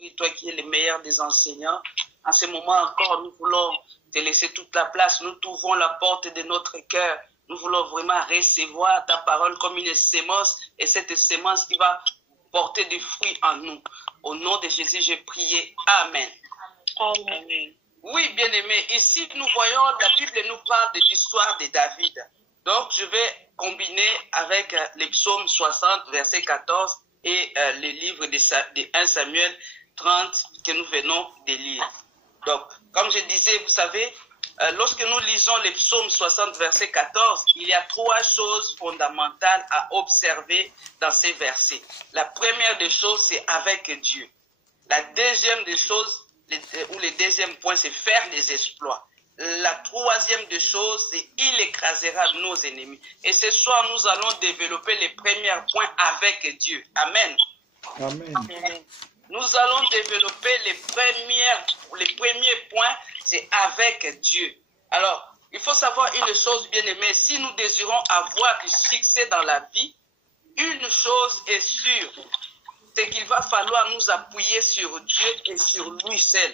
prie, toi qui es le meilleur des enseignants. En ce moment encore, nous voulons te laisser toute la place. Nous t'ouvrons la porte de notre cœur. Nous voulons vraiment recevoir ta parole comme une sémence et cette sémence qui va porter des fruits en nous. Au nom de Jésus, j'ai prié. Amen. Amen. Oui, bien-aimés, ici nous voyons, la Bible nous parle de l'histoire de David. Donc, je vais combiner avec les psaumes 60, verset 14 et les livres de 1 Samuel 30 que nous venons de lire. Donc, comme je disais, vous savez, lorsque nous lisons les psaumes 60, verset 14, il y a trois choses fondamentales à observer dans ces versets. La première des choses, c'est avec Dieu. La deuxième des choses, ou le deuxième point, c'est faire des exploits. La troisième des choses, c'est il écrasera nos ennemis. Et ce soir, nous allons développer les premiers points avec Dieu. Amen. Amen. Amen. Nous allons développer les premiers points, c'est avec Dieu. Alors, il faut savoir une chose, bien aimée, si nous désirons avoir du succès dans la vie, une chose est sûre, c'est qu'il va falloir nous appuyer sur Dieu et sur lui seul.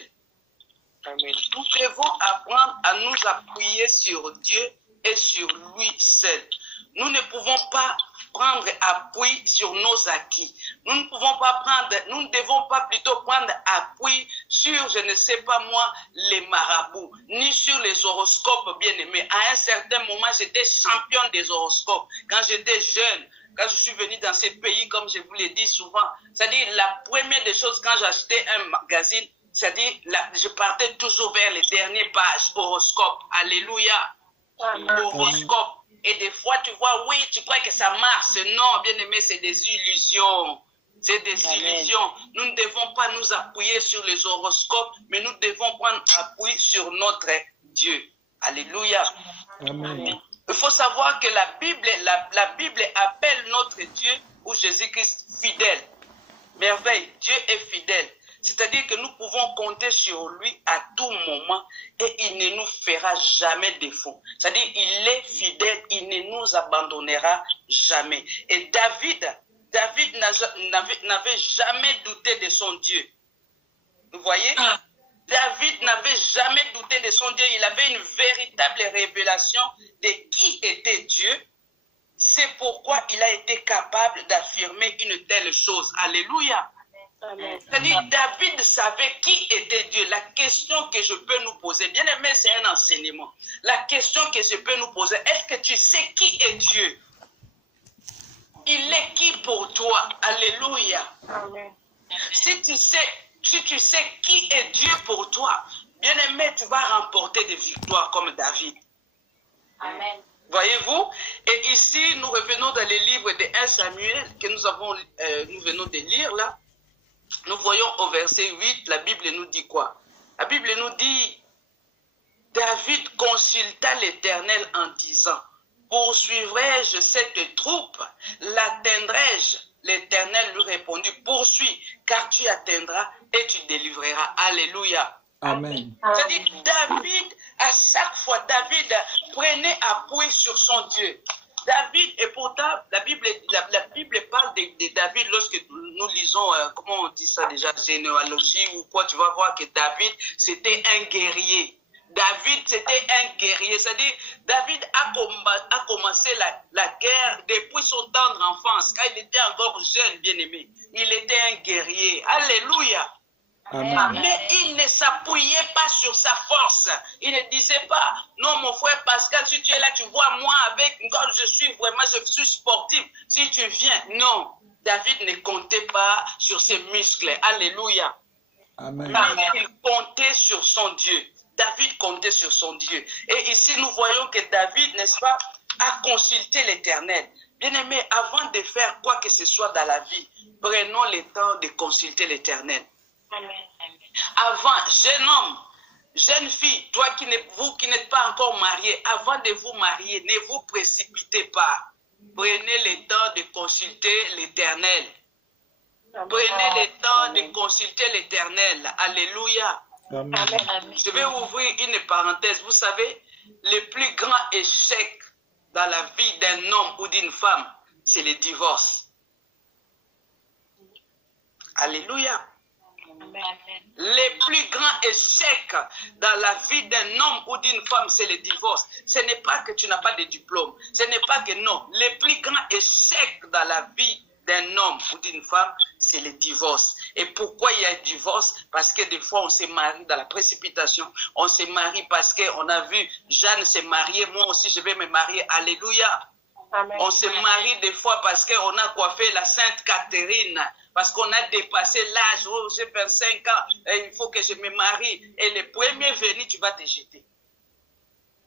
Amen. Nous devons apprendre à nous appuyer sur Dieu et sur lui seul. Nous ne pouvons pas prendre appui sur nos acquis. Nous ne devons pas plutôt prendre appui sur, je ne sais pas moi, les marabouts, ni sur les horoscopes bien-aimés. À un certain moment, j'étais champion des horoscopes. Quand j'étais jeune, quand je suis venu dans ces pays, comme je vous l'ai dit souvent, c'est-à-dire la première des choses, quand j'achetais un magazine, c'est-à-dire je partais toujours vers les dernières pages, horoscope. Alléluia. Horoscope. Et des fois, tu vois, oui, tu crois que ça marche. Non, bien aimé, c'est des illusions. C'est des illusions. Nous ne devons pas nous appuyer sur les horoscopes, mais nous devons prendre appui sur notre Dieu. Alléluia. Amen. Il faut savoir que la Bible appelle notre Dieu ou Jésus-Christ fidèle. Merveille, Dieu est fidèle. C'est-à-dire que nous pouvons compter sur lui à tout moment et il ne nous fera jamais défaut. C'est-à-dire qu'il est fidèle, il ne nous abandonnera jamais. Et David n'avait jamais douté de son Dieu. Vous voyez? David n'avait jamais douté de son Dieu. Il avait une véritable révélation de qui était Dieu. C'est pourquoi il a été capable d'affirmer une telle chose. Alléluia. C'est-à-dire, David savait qui était Dieu. La question que je peux nous poser, bien aimé, c'est un enseignement. La question que je peux nous poser, est-ce que tu sais qui est Dieu? Il est qui pour toi? Alléluia. Amen. Si tu sais qui est Dieu pour toi, bien aimé, tu vas remporter des victoires comme David. Amen. Voyez-vous? Et ici, nous revenons dans les livres de 1 Samuel que nous venons de lire là. Nous voyons au verset 8, la Bible nous dit quoi? La Bible nous dit, David consulta l'Éternel en disant, poursuivrai-je cette troupe? L'atteindrai-je? L'Éternel lui répondit, poursuis, car tu atteindras et tu délivreras. Alléluia. Amen. C'est-à-dire, David, à chaque fois, David prenait appui sur son Dieu. David, et pourtant, la Bible parle de David lorsque nous lisons, comment on dit ça déjà, généalogie ou quoi, tu vas voir que David, c'était un guerrier. David, c'était un guerrier. C'est-à-dire, David a commencé la guerre depuis son tendre enfance, quand il était encore jeune, bien-aimé. Il était un guerrier. Alléluia. Amen. Mais il ne s'appuyait pas sur sa force. Il ne disait pas, non mon frère Pascal, si tu es là, tu vois moi avec, quand je suis sportif, si tu viens. Non, David ne comptait pas sur ses muscles. Alléluia. Amen. Mais il comptait sur son Dieu. David comptait sur son Dieu. Et ici, nous voyons que David, n'est-ce pas, a consulté l'Éternel. Bien-aimé, avant de faire quoi que ce soit dans la vie, prenons le temps de consulter l'Éternel. Avant, jeune homme, jeune fille, vous qui n'êtes pas encore marié, avant de vous marier, ne vous précipitez pas. Prenez le temps de consulter l'Éternel. Prenez le temps de consulter l'Éternel. Alléluia. Amen. Je vais ouvrir une parenthèse. Vous savez, le plus grand échec dans la vie d'un homme ou d'une femme, c'est le divorce. Alléluia. Les plus grands échecs dans la vie d'un homme ou d'une femme, c'est le divorce. Ce n'est pas que tu n'as pas de diplôme. Ce n'est pas que non. Les plus grands échecs dans la vie d'un homme ou d'une femme, c'est le divorce. Et pourquoi il y a un divorce? Parce que des fois, on se marie dans la précipitation. On se marie parce qu'on a vu Jeanne se marier. Moi aussi, je vais me marier. Alléluia. Amen. On se marie des fois parce qu'on a coiffé la Sainte Catherine. Parce qu'on a dépassé l'âge. Oh, j'ai 25 ans. Et il faut que je me marie. Et le premier venu, tu vas te jeter.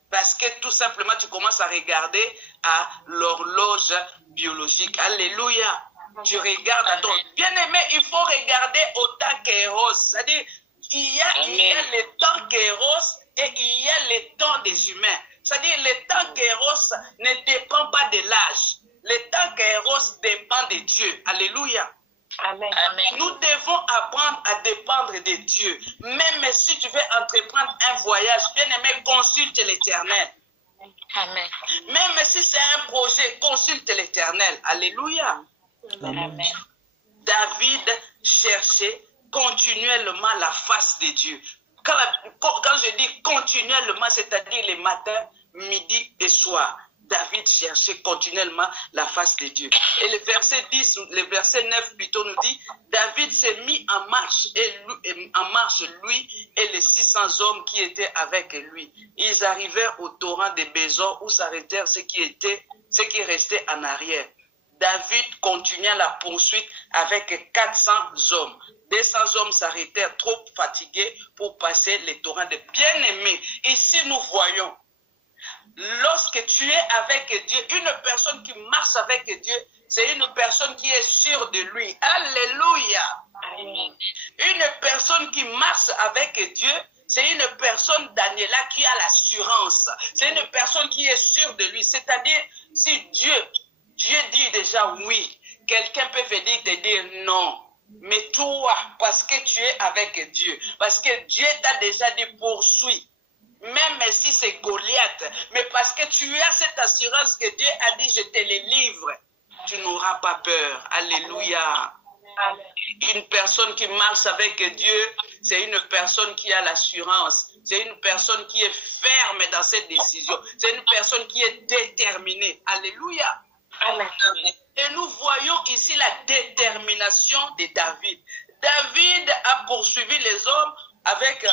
Parce que tout simplement, tu commences à regarder à l'horloge biologique. Alléluia. Tu regardes à ton... Bien-aimé, il faut regarder au temps kéros. C'est-à-dire, il y a le temps kéros et il y a le temps des humains. C'est-à-dire, le temps kéros ne dépend pas de l'âge. Le temps kéros dépend de Dieu. Alléluia. Amen. Nous devons apprendre à dépendre de Dieu. Même si tu veux entreprendre un voyage, bien-aimé, consulte l'Éternel. Amen. Même si c'est un projet, consulte l'Éternel. Alléluia. Amen. David cherchait continuellement la face de Dieu. Quand je dis continuellement, c'est-à-dire les matins, midi et soir. David cherchait continuellement la face de Dieu. Et le verset 10, le verset 9 plutôt nous dit, David s'est mis en marche, lui et les 600 hommes qui étaient avec lui. Ils arrivèrent au torrent de Bézor où s'arrêtèrent ceux qui restaient en arrière. David continua la poursuite avec 400 hommes. 200 hommes s'arrêtèrent trop fatigués pour passer les torrents de bien-aimés. Ici nous voyons, lorsque tu es avec Dieu, une personne qui marche avec Dieu, c'est une personne qui est sûre de lui. Alléluia. Amen. Une personne qui marche avec Dieu, c'est une personne, Daniela, qui a l'assurance. C'est une personne qui est sûre de lui. C'est-à-dire, si Dieu dit déjà oui, quelqu'un peut venir te dire non. Mais toi, parce que tu es avec Dieu, parce que Dieu t'a déjà dit poursuis. Même si c'est Goliath, mais parce que tu as cette assurance que Dieu a dit je te les livre, tu n'auras pas peur. Alléluia. Amen. Une personne qui marche avec Dieu, c'est une personne qui a l'assurance. C'est une personne qui est ferme dans ses décisions. C'est une personne qui est déterminée. Alléluia. Amen. Et nous voyons ici la détermination de David. David a poursuivi les hommes avec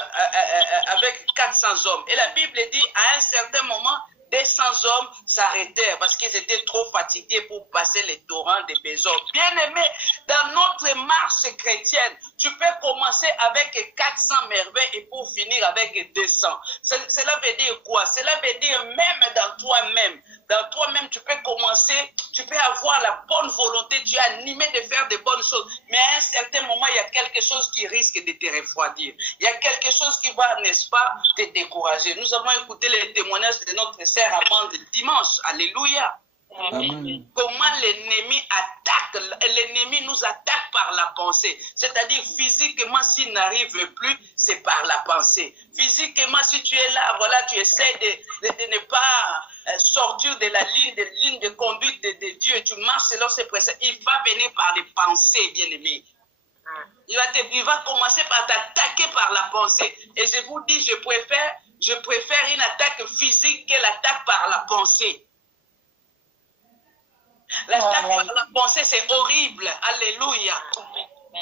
400 hommes. Et la Bible dit, à un certain moment, 200 hommes s'arrêtèrent parce qu'ils étaient trop fatigués pour passer les torrents de Bézor. Bien-aimé, dans notre marche chrétienne, tu peux commencer avec 400 merveilles et pour finir avec 200. Cela veut dire quoi? Cela veut dire même dans toi-même. Dans toi-même, tu peux commencer, tu peux avoir la bonne volonté, tu es animé de faire de bonnes choses. Mais à un certain moment, il y a quelque chose qui risque de te refroidir. Il y a quelque chose qui va, n'est-ce pas, te décourager. Nous avons écouté les témoignages de notre sœur Amande dimanche. Alléluia. Amen. Comment l'ennemi attaque, l'ennemi nous attaque par la pensée. C'est-à-dire physiquement, s'il n'arrive plus, c'est par la pensée. Physiquement, si tu es là, voilà, tu essaies de ne pas sortir de la ligne de conduite de Dieu. Tu marches selon ses préceptes. Il va venir par les pensées, bien-aimés. Il va commencer par t'attaquer par la pensée. Et je vous dis, je préfère une attaque physique que l'attaque par la pensée. L'attaque par la pensée, c'est horrible. Alléluia.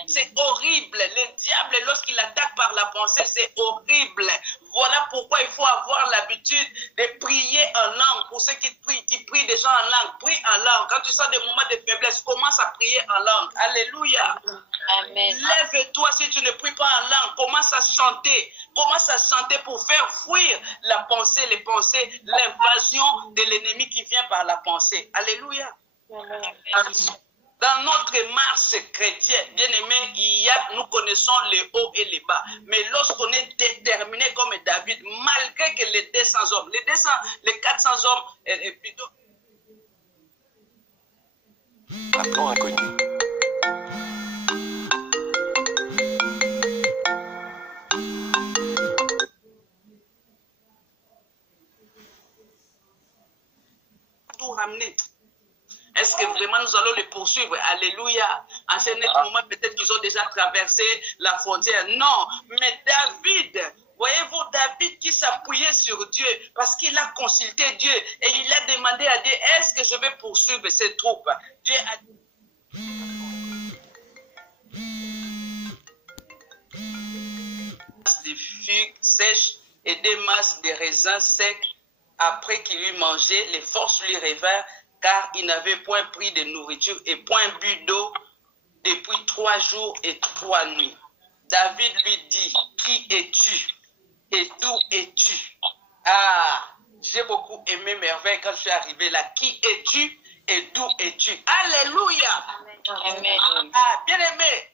C'est horrible. Le diable, lorsqu'il attaque par la pensée, c'est horrible. Voilà pourquoi il faut avoir l'habitude de prier en langue. Pour ceux qui prient déjà en langue, prie en langue. Quand tu sens des moments de faiblesse, commence à prier en langue. Alléluia. Amen. Lève-toi si tu ne pries pas en langue. Commence à chanter. Commence à chanter pour faire fuir la pensée, les pensées, l'invasion de l'ennemi qui vient par la pensée. Alléluia. Amen. Dans notre marche chrétienne, bien aimé, nous connaissons les hauts et les bas. Mais lorsqu'on est déterminé comme David, malgré que les 200 hommes, les 400 hommes, plutôt... Un plan inconnu. Tout ramener. Est-ce que vraiment nous allons les poursuivre. Alléluia. En ce moment, peut-être qu'ils ont déjà traversé la frontière. Non, mais David, voyez-vous, David qui s'appuyait sur Dieu parce qu'il a consulté Dieu et il a demandé à Dieu, est-ce que je vais poursuivre ces troupes? Dieu a dit, des figues sèches et des masses de raisins secs. Après qu'il eut mangé, les forces lui revinrent, car il n'avait point pris de nourriture et point bu d'eau depuis 3 jours et 3 nuits. David lui dit, qui es-tu et d'où es-tu? Ah, j'ai beaucoup aimé merveille quand je suis arrivé là. Qui es-tu et d'où es-tu? Alléluia. Amen. Ah, bien aimé.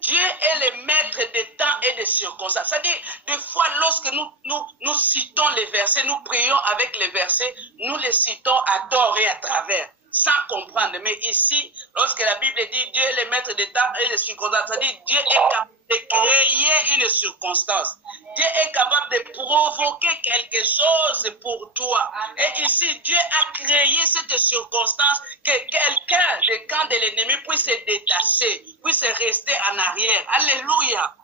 Dieu est le maître des temps et des circonstances. C'est-à-dire, des fois, lorsque nous citons les versets, nous prions avec les versets, nous les citons à tort et à travers, sans comprendre. Mais ici, lorsque la Bible dit Dieu est le maître des temps et des circonstances, c'est-à-dire Dieu est capable de créer une circonstance. Dieu est capable de provoquer quelque chose pour toi. Et ici, Dieu a créé cette circonstance que quelqu'un du camp de l'ennemi puisse se détacher, puisse rester en arrière. Alléluia.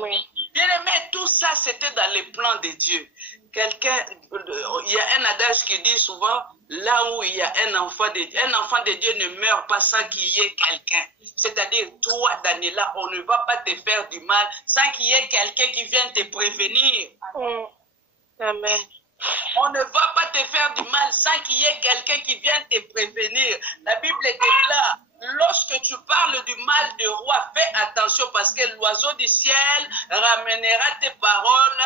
Oui. Bien aimé, tout ça, c'était dans les plans de Dieu. Il y a un adage qui dit souvent, là où il y a un enfant de Dieu ne meurt pas sans qu'il y ait quelqu'un. C'est-à-dire, toi, Daniela, on ne va pas te faire du mal sans qu'il y ait quelqu'un qui vienne te prévenir. Amen. On ne va pas te faire du mal sans qu'il y ait quelqu'un qui vienne te prévenir. La Bible déclare, lorsque tu parles du mal du roi, fais attention parce que l'oiseau du ciel ramènera tes paroles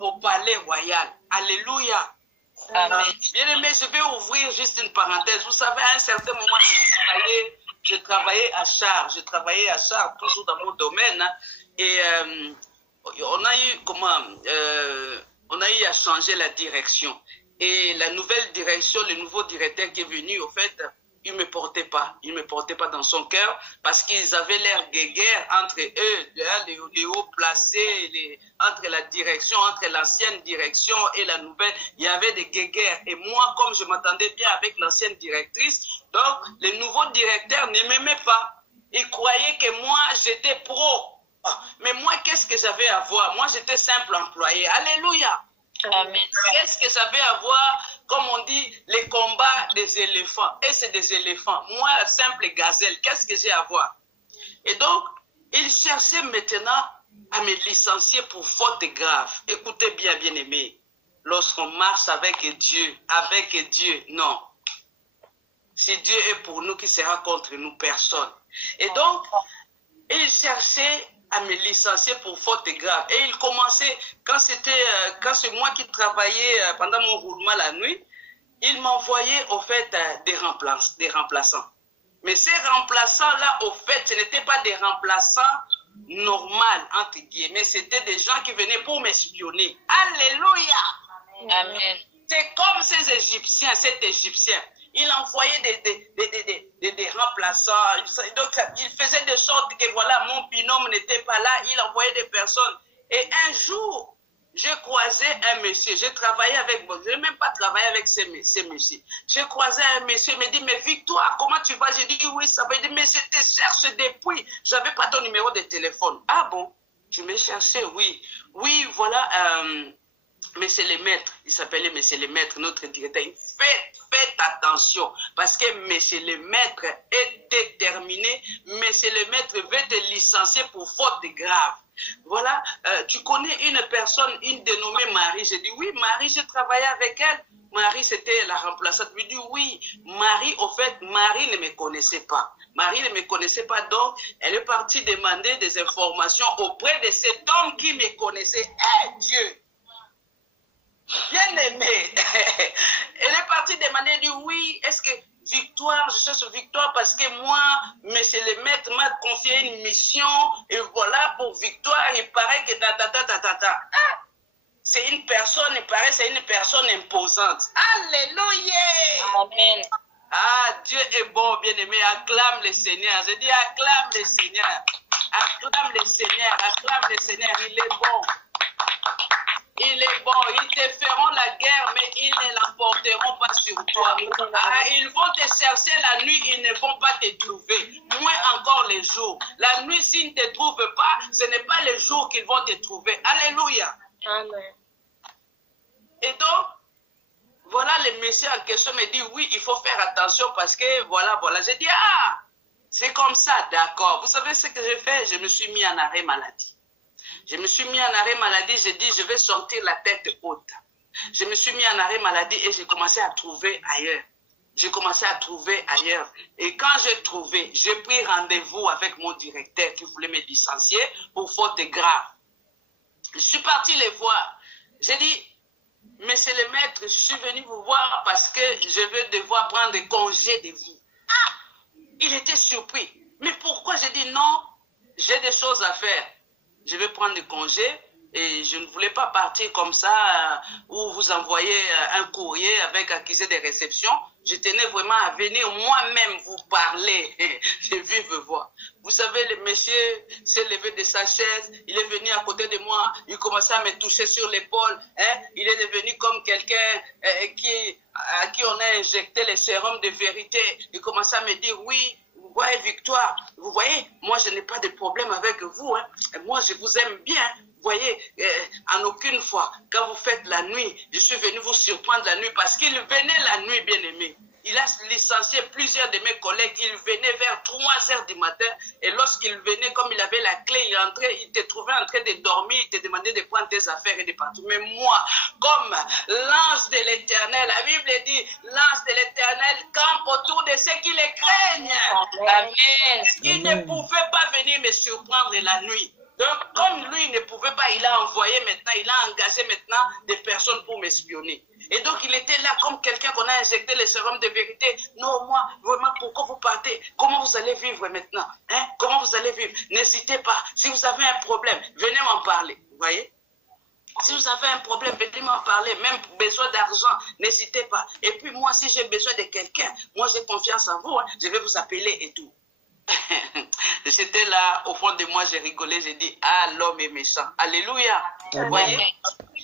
au palais royal. Alléluia. Amen. Bien aimé, je vais ouvrir juste une parenthèse. Vous savez, à un certain moment, je travaillais à Char. Je travaillais à Char, toujours dans mon domaine. Hein, et on a eu à changer la direction. Et la nouvelle direction, le nouveau directeur qui est venu, au fait, il ne me portait pas. Il ne me portait pas dans son cœur parce qu'ils avaient l'air guéguerre entre eux, les hauts placés, entre la direction, entre l'ancienne direction et la nouvelle. Il y avait des guéguerres. Et moi, comme je m'entendais bien avec l'ancienne directrice, donc le nouveau directeur ne m'aimait pas. Il croyait que moi, j'étais pro. Mais moi, qu'est-ce que j'avais à voir? Moi, j'étais simple employé. Alléluia. Amen. Qu'est-ce que j'avais à voir, comme on dit, les combats des éléphants? Et c'est des éléphants. Moi, simple gazelle, qu'est-ce que j'ai à voir? Et donc, il cherchait maintenant à me licencier pour faute grave. Écoutez bien, bien-aimés. Lorsqu'on marche avec Dieu, non. Si Dieu est pour nous, qui sera contre nous? Personne. Et donc, il cherchait à me licencier pour faute grave. Et il commençait, quand c'est moi qui travaillais pendant mon roulement la nuit, il m'envoyait au fait des remplaçants. Mais ces remplaçants-là, au fait, ce n'étaient pas des remplaçants normaux, entre guillemets, c'était des gens qui venaient pour m'espionner. Alléluia! Amen. C'est comme ces Égyptiens, cet Égyptien. Il envoyait des remplaçants. Donc, il faisait de sorte que, voilà, mon binôme n'était pas là. Il envoyait des personnes. Et un jour, j'ai croisé un monsieur. J'ai travaillé avec... Je n'ai même pas travaillé avec ces messieurs. J'ai croisé un monsieur. Il me dit, mais Victoire, comment tu vas? J'ai dit, oui, ça va. Il dit, mais je te cherche depuis. Je n'avais pas ton numéro de téléphone. Ah bon? Je me cherchais, oui. Oui, voilà... mais c'est le maître, il s'appelait Monsieur le maître, notre directeur. Faites attention, parce que Monsieur le maître est déterminé. Monsieur le maître veut te licencier pour faute grave. Voilà, tu connais une personne, une dénommée Marie. J'ai dit, oui, Marie, j'ai travaillé avec elle. Marie, c'était la remplaçante. Je lui dis, oui, Marie, au fait, Marie ne me connaissait pas. Marie ne me connaissait pas, donc elle est partie demander des informations auprès de cet homme qui me connaissait. Eh, Dieu! Bien aimé, elle est partie demander, elle dit oui, est-ce que Victoire, je cherche Victoire parce que moi, monsieur le maître m'a confié une mission et voilà pour Victoire, il paraît que Ah, c'est une personne, il paraît c'est une personne imposante. Alléluia. Amen. Ah, Dieu est bon, bien aimé, acclame le Seigneur. Je dis acclame le Seigneur, acclame le Seigneur, acclame le Seigneur, il est bon. Il est bon, ils te feront la guerre, mais ils ne l'emporteront pas sur toi. Ah, ils vont te chercher la nuit, ils ne vont pas te trouver. Moins encore les jours. La nuit, s'ils ne te trouvent pas, ce n'est pas les jours qu'ils vont te trouver. Alléluia. Amen. Et donc, voilà, le monsieur en question me dit, oui, il faut faire attention parce que, voilà. J'ai dit, ah, c'est comme ça, d'accord. Vous savez ce que j'ai fait? Je me suis mis en arrêt maladie. Je me suis mis en arrêt maladie, j'ai dit, je vais sortir la tête haute. Je me suis mis en arrêt maladie et j'ai commencé à trouver ailleurs. J'ai commencé à trouver ailleurs. Et quand j'ai trouvé, j'ai pris rendez-vous avec mon directeur qui voulait me licencier pour faute grave. Je suis parti les voir. J'ai dit, monsieur le maître, je suis venu vous voir parce que je vais devoir prendre congé de vous. Ah! Il était surpris. Mais pourquoi? J'ai dit non, j'ai des choses à faire. Je vais prendre congé et je ne voulais pas partir comme ça où vous envoyez un courrier avec accusé de réception. Je tenais vraiment à venir moi-même vous parler. Je vive voir. Vous savez, le monsieur s'est levé de sa chaise, il est venu à côté de moi, il commençait à me toucher sur l'épaule. Hein? Il est devenu comme quelqu'un à qui on a injecté le sérum de vérité. Il commençait à me dire, oui, vous voyez Victoire, vous voyez, moi je n'ai pas de problème avec vous. Hein? Moi je vous aime bien. Vous voyez, en aucune fois, quand vous faites la nuit, je suis venu vous surprendre la nuit parce qu'il venait la nuit, bien aimé. Il a licencié plusieurs de mes collègues. Il venait vers 3 heures du matin. Et lorsqu'il venait, comme il avait la clé, il rentrait, il te trouvait en train de dormir. Il te demandait de prendre tes affaires et de partir. Mais moi, comme l'ange de l'Éternel, la Bible dit, l'ange de l'Éternel campe autour de ceux qui les craignent. Amen. Il ne pouvait pas venir me surprendre la nuit. Donc, comme lui ne pouvait pas, il a envoyé maintenant, il a engagé maintenant des personnes pour m'espionner. Et donc, il était là comme quelqu'un qu'on a injecté le sérum de vérité. Non, moi, vraiment, pourquoi vous partez? Comment vous allez vivre maintenant? Hein? Comment vous allez vivre? N'hésitez pas. Si vous avez un problème, venez m'en parler. Vous voyez? Si vous avez un problème, venez m'en parler. Même besoin d'argent, n'hésitez pas. Et puis, moi, si j'ai besoin de quelqu'un, moi, j'ai confiance en vous. Hein? Je vais vous appeler et tout. J'étais là, au fond de moi, j'ai rigolé, j'ai dit, ah, l'homme est méchant. Alléluia. Vous voyez,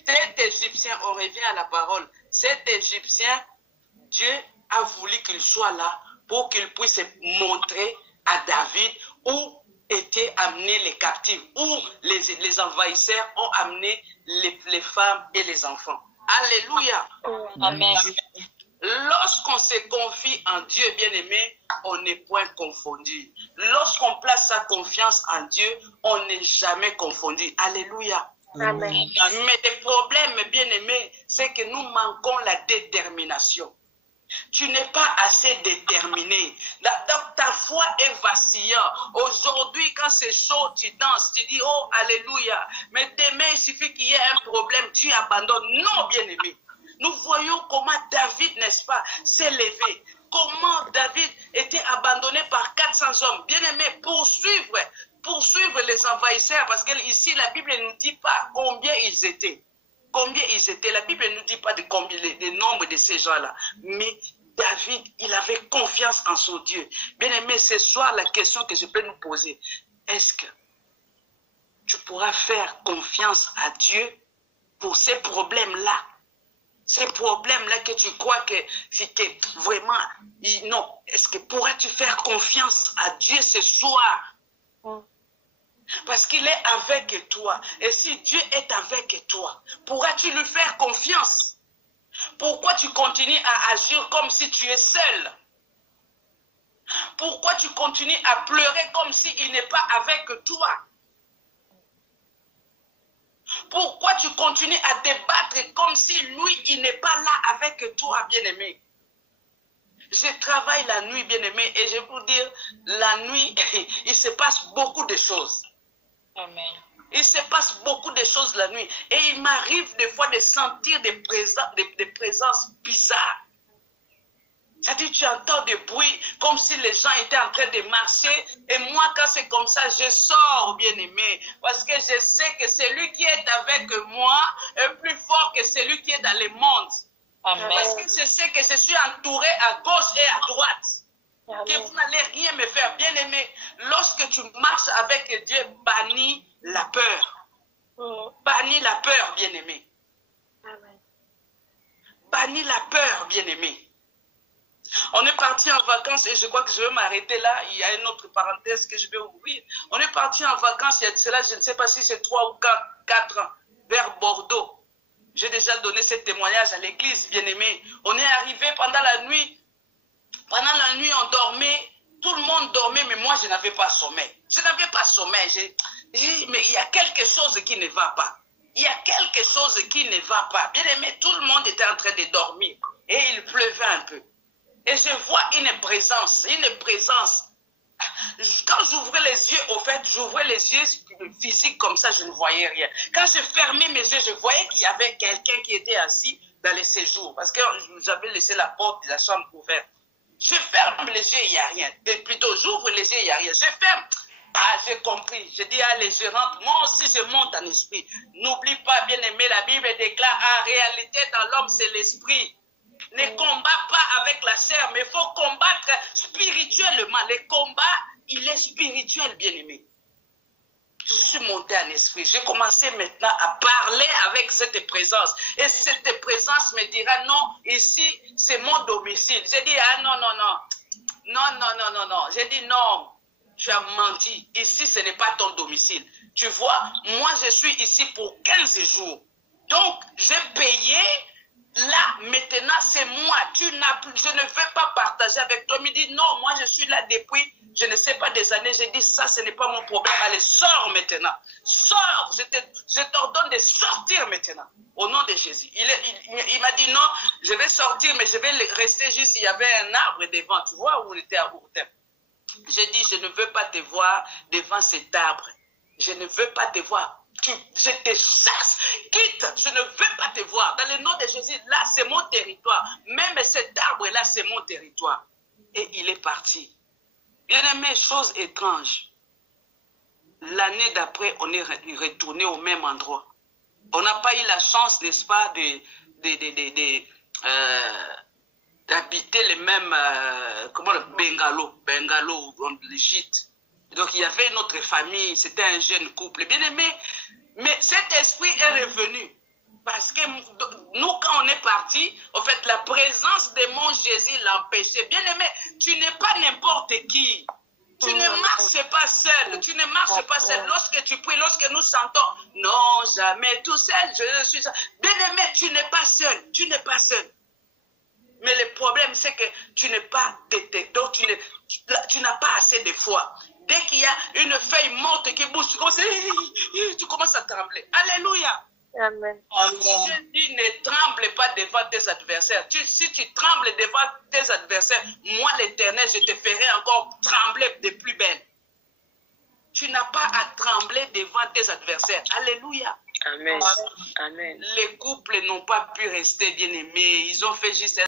cet Égyptien, on revient à la parole, cet Égyptien, Dieu a voulu qu'il soit là pour qu'il puisse montrer à David où étaient amenés les captifs, où les envahisseurs ont amené les femmes et les enfants. Alléluia. Amen. Lorsqu'on se confie en Dieu, bien-aimé, on n'est point confondu. Lorsqu'on place sa confiance en Dieu, on n'est jamais confondu. Alléluia. Amen. Mais le problème, bien-aimé, c'est que nous manquons la détermination. Tu n'es pas assez déterminé. Donc ta foi est vacillant. Aujourd'hui, quand c'est chaud, tu danses, tu dis, oh, alléluia. Mais demain, il suffit qu'il y ait un problème, tu abandonnes. Non, bien-aimé. Nous voyons comment David, n'est-ce pas, s'est levé. Comment David était abandonné par 400 hommes. Bien-aimé, poursuivre les envahisseurs. Parce que ici, la Bible ne nous dit pas combien ils étaient. Combien ils étaient. La Bible ne nous dit pas de combien, le nombre de ces gens-là. Mais David, il avait confiance en son Dieu. Bien-aimé, ce soir, la question que je peux nous poser, est-ce que tu pourras faire confiance à Dieu pour ces problèmes-là? Ces problèmes-là que tu crois que vraiment, non. Est-ce que pourras-tu faire confiance à Dieu ce soir? Parce qu'il est avec toi. Et si Dieu est avec toi, pourras-tu lui faire confiance? Pourquoi tu continues à agir comme si tu es seul? Pourquoi tu continues à pleurer comme s'il n'est pas avec toi? Pourquoi tu continues à débattre comme si lui, il n'est pas là avec toi, bien-aimé? Je travaille la nuit, bien-aimé, et je vais vous dire, la nuit, il se passe beaucoup de choses. Amen. Il se passe beaucoup de choses la nuit. Et il m'arrive des fois de sentir des présences bizarres. C'est-à-dire, tu entends des bruits comme si les gens étaient en train de marcher. Et moi, quand c'est comme ça, je sors, bien-aimé. Parce que je sais que celui qui est avec moi est plus fort que celui qui est dans le monde. Amen. Parce que je sais que je suis entouré à gauche et à droite. Amen. Que vous n'allez rien me faire. Bien-aimé, lorsque tu marches avec Dieu, bannis la peur. Bannis la peur, bien-aimé. Bannis la peur, bien-aimé. On est parti en vacances et je crois que je vais m'arrêter là. Il y a une autre parenthèse que je vais ouvrir. On est parti en vacances, il y a de cela, je ne sais pas si c'est 3 ou 4 ans, vers Bordeaux. J'ai déjà donné ce témoignage à l'église, bien-aimé. On est arrivé pendant la nuit. Pendant la nuit, on dormait. Tout le monde dormait, mais moi, je n'avais pas sommeil. Je n'avais pas sommeil. Mais il y a quelque chose qui ne va pas. Il y a quelque chose qui ne va pas. Bien-aimé, tout le monde était en train de dormir. Et il pleuvait un peu. Et je vois une présence. Quand j'ouvrais les yeux, au fait, j'ouvrais les yeux physiques comme ça, je ne voyais rien. Quand je fermais mes yeux, je voyais qu'il y avait quelqu'un qui était assis dans les séjours. Parce que j'avais laissé la porte de la chambre ouverte. Je ferme les yeux, il n'y a rien. Plutôt, j'ouvre les yeux, il n'y a rien. Je ferme. Ah, j'ai compris. Je dis, allez, je rentre. Moi aussi, je monte en esprit. N'oublie pas, bien aimé, la Bible déclare, en réalité, dans l'homme, c'est l'esprit. Ne combat pas avec la chair, mais il faut combattre spirituellement. Le combat, il est spirituel, bien aimé. Je suis monté en esprit. J'ai commencé maintenant à parler avec cette présence. Et cette présence me dira, non, ici, c'est mon domicile. J'ai dit, ah non, non, non. Non, non, non, non, non. J'ai dit, non, tu as menti. Ici, ce n'est pas ton domicile. Tu vois, moi, je suis ici pour 15 jours. Donc, j'ai payé. Là, maintenant, c'est moi. Je ne veux pas partager avec toi. Il me dit, non, moi, je suis là depuis, je ne sais pas, des années. J'ai dit, ça, ce n'est pas mon problème. Allez, sors maintenant. Sors. Je t'ordonne de sortir maintenant. Au nom de Jésus. Il m'a dit, non, je vais sortir, mais je vais rester juste. Il y avait un arbre devant, tu vois, où on était à Ourtem. J'ai dit, je ne veux pas te voir devant cet arbre. Je ne veux pas te voir. Je te chasse, quitte, je ne veux pas te voir. Dans le nom de Jésus, là, c'est mon territoire. Même cet arbre-là, c'est mon territoire. Et il est parti. Bien-aimé, chose étrange. L'année d'après, on est retourné au même endroit. On n'a pas eu la chance, n'est-ce pas, d'habiter les mêmes, bungalows, le gîte. Donc, il y avait notre famille, c'était un jeune couple. Bien aimé, mais cet esprit est revenu. Parce que nous, quand on est parti, en fait, la présence de mon Jésus l'empêchait. Bien aimé, tu n'es pas n'importe qui. Tu ne marches pas seul. Tu ne marches pas seul. Lorsque tu pries, lorsque nous chantons, non, jamais tout seul, je suis seul. Bien aimé, tu n'es pas seul. Tu n'es pas seul. Mais le problème, c'est que tu n'es pas détecté. Donc, tu n'as pas assez de foi. Dès qu'il y a une feuille morte qui bouge, tu commences à trembler. Alléluia. Amen. Je dis, ne tremble pas devant tes adversaires. Si tu trembles devant tes adversaires, moi, l'Éternel, je te ferai encore trembler de plus belle. Tu n'as pas à trembler devant tes adversaires. Alléluia. Amen. Amen. Les couples n'ont pas pu rester bien-aimés. Ils ont fait juste